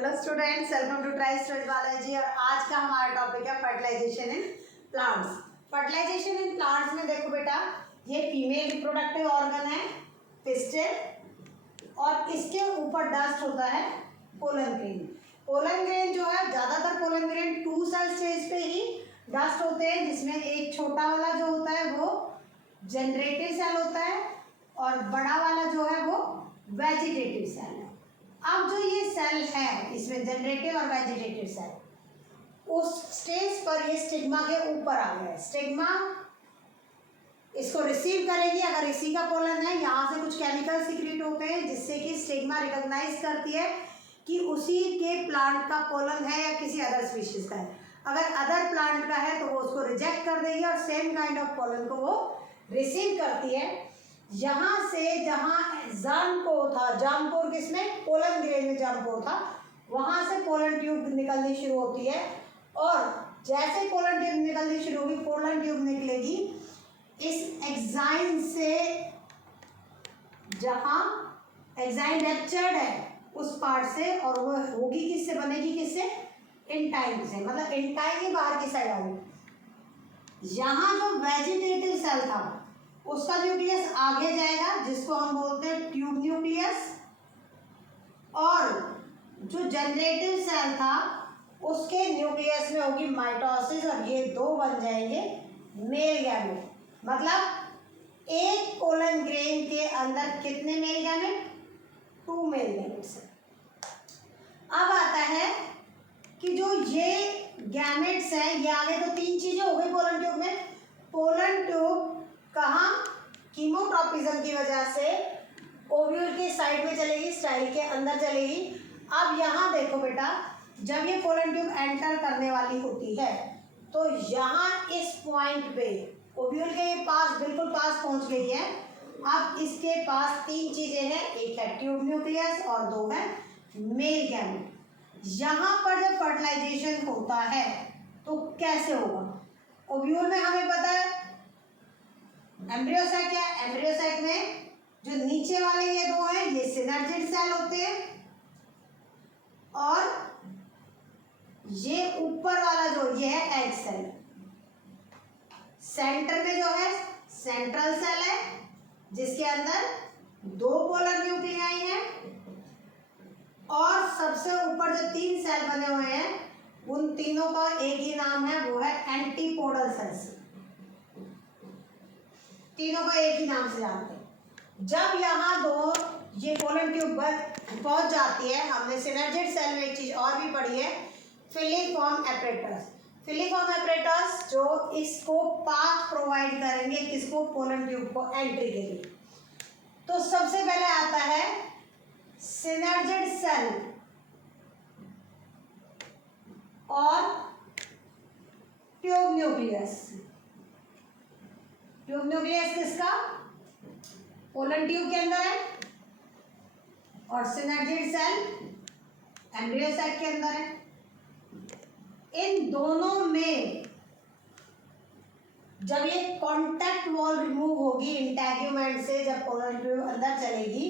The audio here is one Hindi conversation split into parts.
Hello students, welcome to try study biology. और आज का हमारा टॉपिक है fertilization in plants. Fertilization in plants में देखो बेटा, ये फीमेल रिप्रोडक्टिव ऑर्गन है पिस्टिल, और इसके ऊपर डस्ट होता है पोलन ग्रेन। पोलन ग्रेन जो है, ज़्यादातर पोलन ग्रेन 2 सेल स्टेज पे ही डस्ट होते हैं, जिसमें एक छोटा वाला जो होता है वो जनरेटिव सेल होता है और बड़ा वाला जो है वो वेजिटेटिव सेल है। अब जो ये सेल है, इसमें जनरेटिव और वेजिटेटिव सेल, उस स्टेज पर ये स्टिग्मा के ऊपर आ गया है। स्टिग्मा इसको रिसीव करेगी। अगर इसी का पोलन है, यहाँ से कुछ केमिकल सीक्रेट होते हैं जिससे कि स्टिग्मा रिकॉग्नाइज करती है कि उसी के प्लांट का पोलन है या किसी अदर स्पीशीज का है। अगर अदर प्लांट का है तो वो उसको रिजेक्ट कर देगी और सेम काइंड ऑफ पोलन को वो रिसीव करती है। यहाँ से जहाँ जामपोर था, जामपोर किसमें, पोलन ग्रेन में जामपोर था, वहाँ से पोलन ट्यूब निकलनी शुरू होती है। और जैसे पोलन ट्यूब निकलनी शुरू होगी, पोलन ट्यूब निकलेगी इस एक्साइन से, जहाँ एक्साइन रेप्चर्ड है उस पार्ट से, और वो होगी किससे, बनेगी किससे, इंटाइन से, मतलब इंटाइन ही बाहर की साइड आ गई। यहाँ जो वेजिटेटिव सेल था उसका न्यूक्लियस आगे जाएगा, जिसको हम बोलते हैं ट्यूब न्यूक्लियस, और जो जनरेटिव सेल था उसके न्यूक्लियस में होगी माइटोसिस, और ये दो बन जाएंगे मेल गैमेट। मतलब एक पोलन ग्रेन के अंदर कितने मेल गैमेट, 2 मेल गैमेट्स। अब आता है कि जो ये गैमेट्स हैं, ये आगे तो 3 चीजें हो गई पोलन ट्यूब में। पोलन ट्यूब कहाँ, कीमोट्रॉपिज्म की वजह से ओव्यूल के साइड में चलेगी, स्टाइल के अंदर चलेगी। अब यहाँ देखो बेटा, जब ये पोलन ट्यूब एंटर करने वाली होती है तो यहाँ इस पॉइंट पे ओव्यूल के पास, बिल्कुल पास पहुँच गई है। अब इसके पास 3 चीज़ें हैं, एक है ट्यूब न्यूक्लियस और 2 है मेल गैमेट। यहाँ पर जब फर्टिलाइजेशन होता है तो कैसे होगा, ओव्यूल में हमें पता है एम्ब्रियो साइट है, एम्ब्रियो साइट में जो नीचे वाले ये 2 हैं, ये सिनर्जिड सेल होते हैं, और ये ऊपर वाला जो ये है एग सेल। सेंटर में जो है सेंट्रल सेल है, जिसके अंदर 2 पोलर न्यूक्लियाई हैं, और सबसे ऊपर जो 3 सेल बने हुए हैं उन तीनों का एक ही नाम है, वो है एंटीपोडल सेल्स। तीनों को एक ही नाम से जानते हैं। जब यहाँ 2 ये पोलन ट्यूब पर पहुँच जाती है, हमने सिनर्जिड सेल में एक चीज़ और भी पढ़ी है, फिलीफॉर्म एपरेटस। फिलीफॉर्म एपरेटस जो इसको पाथ प्रोवाइड करेंगे किसको, पोलन ट्यूब को एंट्री के लिए। तो सबसे पहले आता है सिनर्जिड सेल और ट्यूब न्यूक्लियस। ट्यूब न्यूक्लियस किसका, पोलन ट्यूब के अंदर है, और सिनर्जिड सेल एम्ब्रियो साइट के अंदर है। इन दोनों में जब ये कॉन्टैक्ट वॉल रिमूव होगी इंटैग्यूमेंट से, जब पोलन ट्यूब अंदर चलेगी,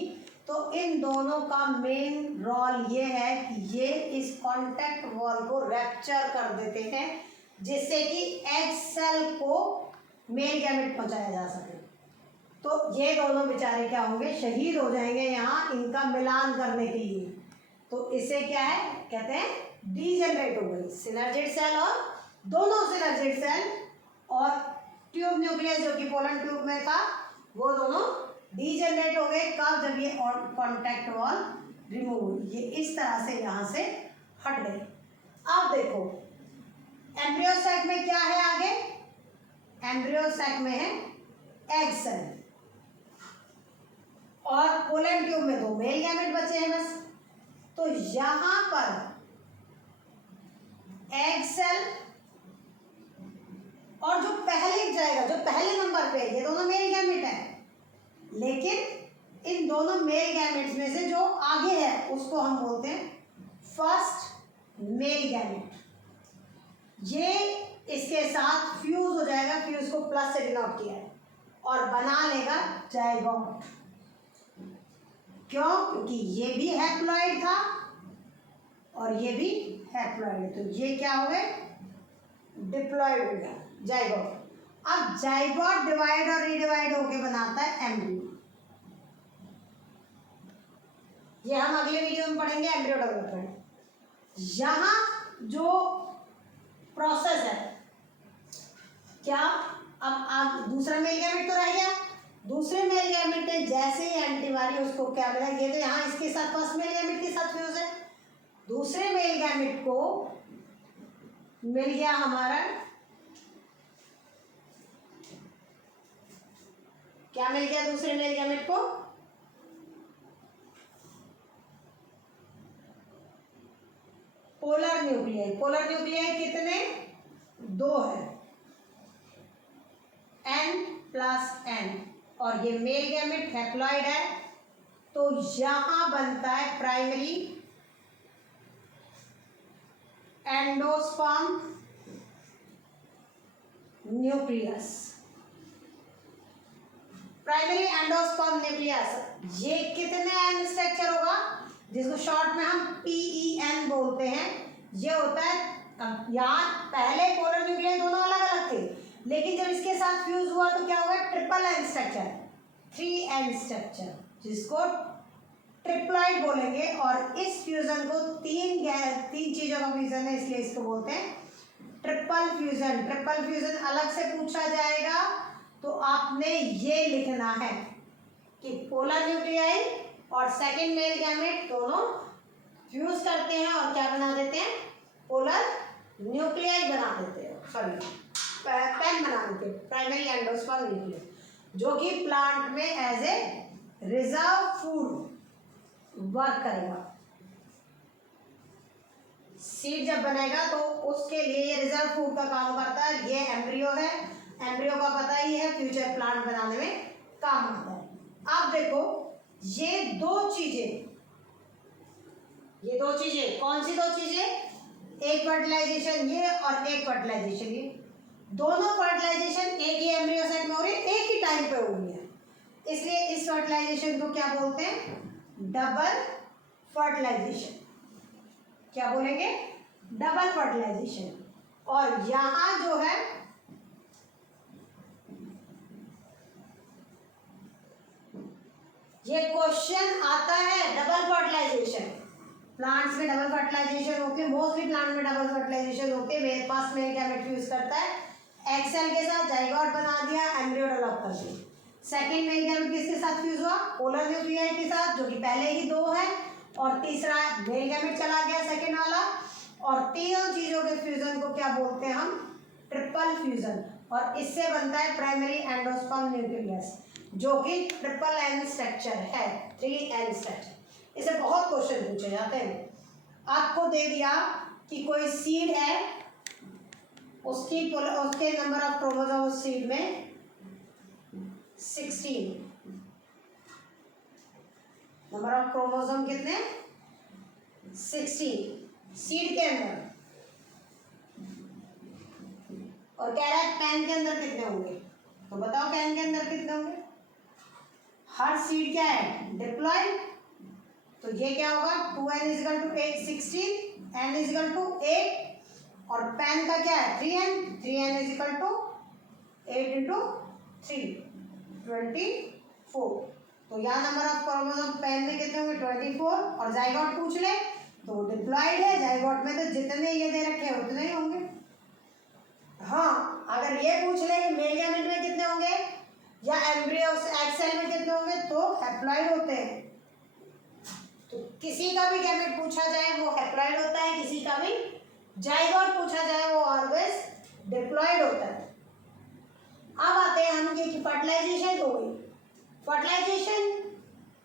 तो इन दोनों का मेन रोल ये है कि ये इस कॉन्टैक्ट वॉल को रैप्चर कर देते हैं, जिससे कि एग सेल को मेल गैमेट पहुंचाया जा सके। तो ये दोनों बेचारे क्या होंगे, शहीद हो जाएंगे यहाँ इनका मिलान करने के लिए। तो इसे क्या है कहते हैं, डीजनरेट हो गई सिनर्जिड सेल, और दोनों सिनर्जिड सेल और ट्यूब न्यूक्लियस जो कि पोलन ट्यूब में था, वो दोनों डीजनरेट हो गए। कब, जब ये कॉन्टैक्ट वॉल रिमूव हुई, ये इस तरह से यहाँ से हट गए। अब देखो एम्ब्रियो साइट में क्या है आगे, एम्ब्रियो साइट में है एग सेल, और पोलन ट्यूब में 2 मेल गैमेट बचे हैं बस। तो यहाँ पर एग सेल और जो पहले जाएगा, जो पहले नंबर पे, ये दोनों मेल गैमेट है, लेकिन इन दोनों मेल गैमेट्स में से जो आगे है उसको हम बोलते हैं फर्स्ट मेल गैमेट। ये इसके साथ फ्यूज हो जाएगा, फ्यूज को प्लस से डिनोट किया है, और बना लेगा जाइगोट। क्यों, क्योंकि ये भी हैप्लॉइड था और और ये भी हैप्लॉइड है, तो ये क्या हो गए, डिप्लॉइड हो गया जाइगोट। अब जाइगोट डिवाइड और रीडिवाइड होके बनाता है एम्ब्रियो। ये हम अगले वीडियो में पढ़ेंगे एम्ब्रियो डेवलपमेंट। यहाँ जो प्रोसेस है क्या, अब दूसरा मेल गैमेट तो रह गया, दूसरे मेल गैमेट ने जैसे ही एंटीबॉडी उसको क्या मिला, ये तो यहाँ इसके साथ फर्स्ट मेल गैमेट के साथ फ्यूज है, दूसरे मेल गैमेट को मिल गया हमारा, क्या मिल गया दूसरे मेल गैमेट को, पोलर न्यूक्लियाई। पोलर न्यूक्लियाई कितने, 2 है, N+N, और ये मेल गैमेट हैप्लॉइड है, तो यहां बनता है primary endosperm nucleus. Primary endosperm nucleus ये कितने एन स्ट्रक्चर होगा, जिसको शॉर्ट में हम PEN बोलते हैं। ये होता है, यहाँ पहले पोलर न्यूक्लियाई दोनों अलग अलग थे, लेकिन जब इसके साथ फ्यूज हुआ तो क्या हुआ, triple N structure, 3N structure, जिसको ट्रिप्लॉइड बोलेंगे। और इस फ्यूजन को तीन चीजों का फ्यूजन है, इसलिए इसको बोलते हैं ट्रिपल फ्यूजन। ट्रिपल फ्यूजन अलग से पूछा जाएगा तो आपने ये लिखना है कि पोलर न्यूक्लियाई और सेकेंड मेल गैमेट दोनों फ्यूज करते हैं और क्या बना देते हैं, पोलर न्यूक्लियाई बना देते हैं, सॉरी पेन बना देते हैं, प्राइमरी एंडोस्पर्म न्यूक्लियस, जो कि प्लांट में as a reserve food work करेगा। सीड जब बनेगा तो उसके लिए ये रिजर्व फूड का काम करता है। ये एम्ब्रियो है, एम्ब्रियो का पता ही है फ्यूचर प्लांट बनाने में काम आता है। अब देखो ये दो चीजें कौन सी दो चीजें, एक फर्टिलाइजेशन ये और एक फर्टिलाइजेशन ये, दोनों फर्टिलाइजेशन एक ही एम्ब्रियो साइट में हो रही है, एक ही टाइम पे हो रही है, इसलिए इस फर्टिलाइजेशन को क्या बोलते हैं, डबल फर्टिलाइजेशन। क्या बोलेंगे, डबल फर्टिलाइजेशन। और यहां जो है ये क्वेश्चन आता है डबल फर्टिलाइजेशन, प्लांट्स में डबल फर्टिलाइजेशन होती है, मोस्टली प्लांट में डबल फर्टिलाइजेशन होती है। मेरे पास मेल गैमेट यूज करता है, एक्सेल के साथ जाइगोट बना दिया, एम्ब्रियो डेवलप कर दिया। सेकेंड मेल गैमेट किसके साथ फ्यूज हुआ, पोलर न्यूक्लियाई के साथ, जो कि पहले ही 2 है, और तीसरा मेल गैमेट चला गया सेकेंड वाला, और तीनों चीजों के फ्यूजन को क्या बोलते हैं हम, ट्रिपल फ्यूजन। और इससे बनता है प्राइमरी एंडोस्पर्म न्यूक्लियस, जो कि ट्रिपल एन स्ट्रक्चर है, 3N स्ट्रक्चर। इसे बहुत क्वेश्चन पूछे जाते हैं। आपको दे दिया कि कोई सीड है, उसके नंबर ऑफ क्रोमोसोम उस सीड में 16, नंबर ऑफ क्रोमोसोम कितने, 16 सीड के अंदर, और कह रहा है पेन के अंदर कितने होंगे, तो बताओ पेन के अंदर कितने होंगे। हर सीड क्या है, डिप्लॉइड, तो ये क्या होगा, 2N = 8, 16, N = 8, और पेन का क्या है 3N, 3N = 8 × 3, 24। तो यहाँ नंबर ऑफ क्रोमोसोम पेन में कितने होंगे, 24, और जाइगोट पूछ ले तो डिप्लॉइड है, जाइगोट में तो जितने ये दे रखे हैं उतने ही होंगे। हाँ, अगर ये पूछ ले कि मेल गैमेट में कितने होंगे या एम्ब्रियो एक्सेल में कितने होंगे, तो हैप्लॉइड होते हैं। तो किसी का भी गैमेट पूछा जाए वो हैप्लॉइड होता है, किसी का भी जाइगोट पूछा जाए वो ऑलवेज डिप्लॉइड होता है। अब आते हैं हम कि फर्टिलाइजेशन हो गई, फर्टिलाइजेशन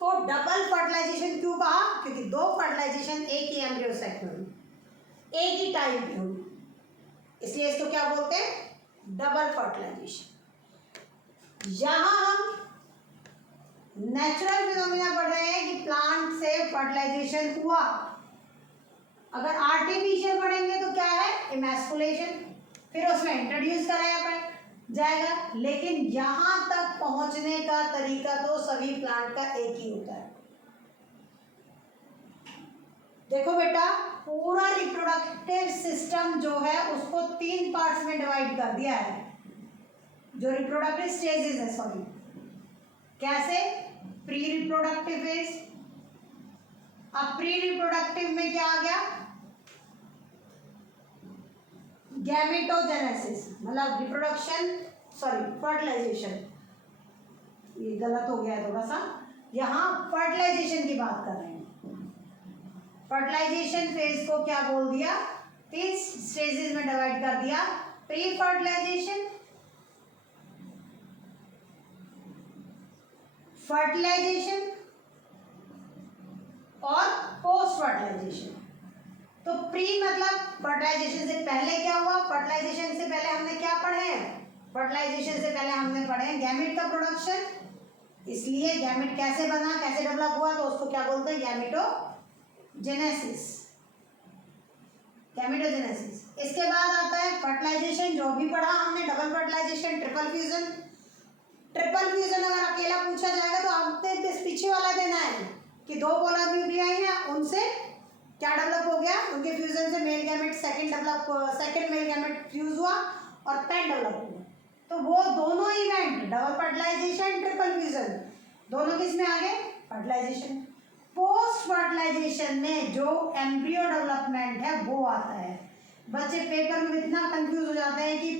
को डबल फर्टिलाइजेशन क्यों कहा, क्योंकि 2 फर्टिलाइजेशन एक ही एम्ब्रियो साइट में हुई, एक ही टाइम पे हुई, इसलिए इसको क्या बोलते हैं, डबल फर्टिलाइजेशन। यहां हम नेचुरल फिनोमिना पढ़ रहे हैं कि प्लांट से फर्टिलाइजेशन हुआ। अगर आर्टिफिशियल पढ़ेंगे तो क्या है, इमैस्कुलेशन, फिर उसमें इंट्रोड्यूस कराया जाएगा। लेकिन यहां तक पहुंचने का तरीका तो सभी प्लांट का एक ही होता है। देखो बेटा, पूरा रिप्रोडक्टिव सिस्टम जो है उसको 3 पार्ट्स में डिवाइड कर दिया है, जो रिप्रोडक्टिव स्टेजेस है, सॉरी। कैसे? Pre reproductive phase. अब प्री रिप्रोडक्टिव में क्या आ गया? गैमेटोजेनेसिस, मतलब रिप्रोडक्शन, सॉरी फर्टिलाइजेशन, ये गलत हो गया है थोड़ा सा, यहाँ फर्टिलाइजेशन की बात कर रहे हैं। फर्टिलाइजेशन फेज को क्या बोल दिया? 3 स्टेजेस में डिवाइड कर दिया, प्री फर्टिलाइजेशन, फर्टिलाइजेशन और पोस्ट फर्टिलाइजेशन। तो प्री मतलब फर्टिलाइजेशन से पहले क्या हुआ, फर्टिलाइजेशन से पहले हमने क्या पढ़े हैं? फर्टिलाइजेशन से पहले हमने पढ़े हैं गैमेट का प्रोडक्शन, इसलिए गैमेट कैसे बना, कैसे डेवलप हुआ, तो उसको क्या बोलते हैं? Gametogenesis, gametogenesis. इसके बाद आता है फर्टिलाइजेशन, जो भी पढ़ा हमने, double fertilization, triple fusion. Triple fusion अगर अकेला पूछा जाएगा तो आपने इस पीछे वाला देना है कि 2 पोलर न्यूक्लियाई हैं, उनसे क्या डेवलप हो गया, उनके फ्यूजन से male gamete second male gamete fuse हुआ और पेन डेवलप हुआ। तो वो दोनों event, double fertilization, triple fusion, दोनों किस में आ गए? फर्टिलाइजेशन। पोस्ट फर्टिलाइजेशन में जो एम्ब्रियो डेवलपमेंट है वो आता है। बच्चे पेपर में इतना कंफ्यूज हो जाते हैं कि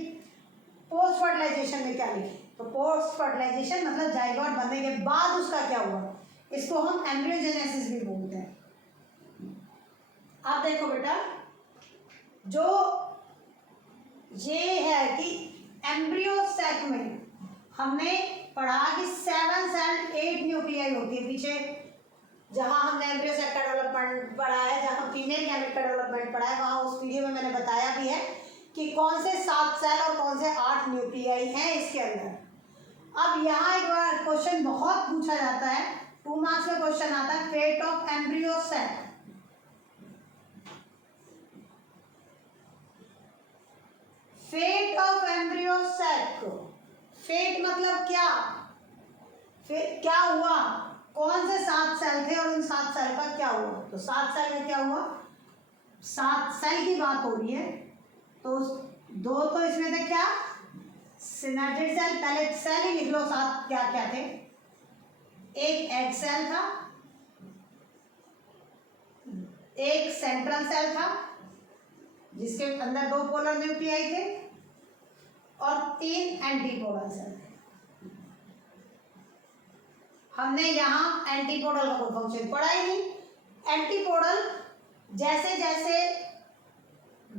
पोस्ट फर्टिलाइजेशन में क्या लिखे, तो पोस्ट फर्टिलाइजेशन मतलब जाइगोट बनने के बाद उसका क्या हुआ, इसको हम एम्ब्रियोजेनेसिस भी बोलते हैं। आप देखो बेटा, जो ये है कि एम्ब्रियो सैक में हमने पढ़ा कि 7 सेल 8 न्यूक्लियाई होती है। पीछे जहाँ हमने एम्ब्रियो सैक का डेवलपमेंट पढ़ा है, जहाँ फीमेल गैमेट का डेवलपमेंट पढ़ा है, वहाँ उस वीडियो में मैंने बताया भी है कि कौन से 7 सेल और कौन से 8 न्यूक्लियाई हैं इसके अंदर। अब यहाँ एक बार क्वेश्चन बहुत पूछा जाता है, 2 मार्क्स में क्वेश्चन आता है, fate of embryo sac. Fate of embryo sac, fate मतलब क्या, फिर क्या हुआ, कौन से 7 सेल थे और उन 7 सेल का क्या हुआ। तो 7 सेल में क्या हुआ, 7 सेल की बात हो रही है, तो 2 तो इसमें थे क्या, सिनर्जिड सेल, पहले सेल ही लिख लो 7 क्या क्या थे। एक एग सेल था, एक सेंट्रल सेल था जिसके अंदर 2 पोलर न्यूक्लियाई थे और 3 एंटीपोडल सेल थे। हमने यहाँ एंटीपोडल का कोई फंक्शन पढ़ा ही नहीं। एंटीपोडल जैसे जैसे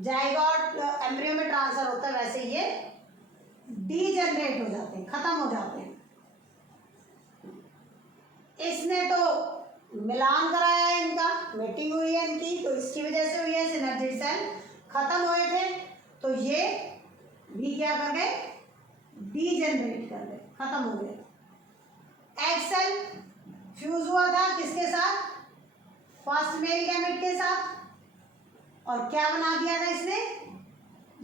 जाइगोट एम्ब्रियो में ट्रांसफर होता है वैसे ये डीजनरेट हो जाते हैं, खत्म हो जाते हैं। इसने तो मिलान कराया है, इनका मेटिंग हुई है इनकी, तो इसकी वजह से हुई है, सिनर्जिड सेल खत्म हुए थे, तो ये भी क्या कर गए, डीजनरेट कर गए, खत्म हो गए। एग सेल फ्यूज हुआ था किसके साथ, फर्स्ट मेल गैमेट के साथ, और क्या बना दिया था इसने,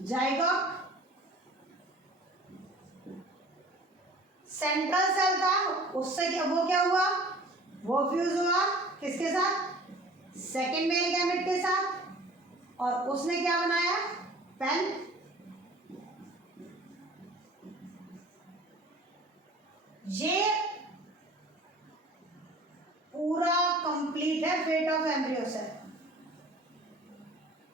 जाइगोट। सेंट्रल सेल था, उससे वो क्या हुआ, वो फ्यूज हुआ किसके साथ, सेकेंड मेल गैमेट के साथ, और उसने क्या बनाया, पेन। ये पूरा कंप्लीट है फेट ऑफ एम्ब्रियो सेल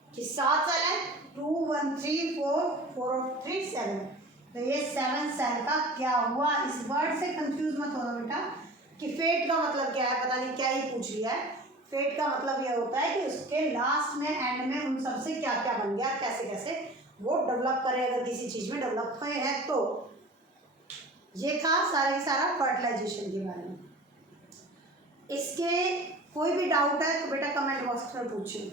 कि 7 सेल है, 2 1 3 4 4 और 3 7, तो ये 7 सेल का क्या हुआ। इस वर्ड से कंफ्यूज मत होना बेटा कि फेट का मतलब क्या है, पता नहीं क्या ही पूछ लिया है। फेट का मतलब यह होता है कि उसके लास्ट में, एंड में उन सब से क्या क्या बन गया, कैसे कैसे वो डेवलप करे, अगर किसी चीज में डेवलप हुए हैं तो। ये था सारा ही सारा फर्टिलाइजेशन के बारे में। इसके कोई भी डाउट है तो बेटा कमेंट बॉक्स में पूछिए।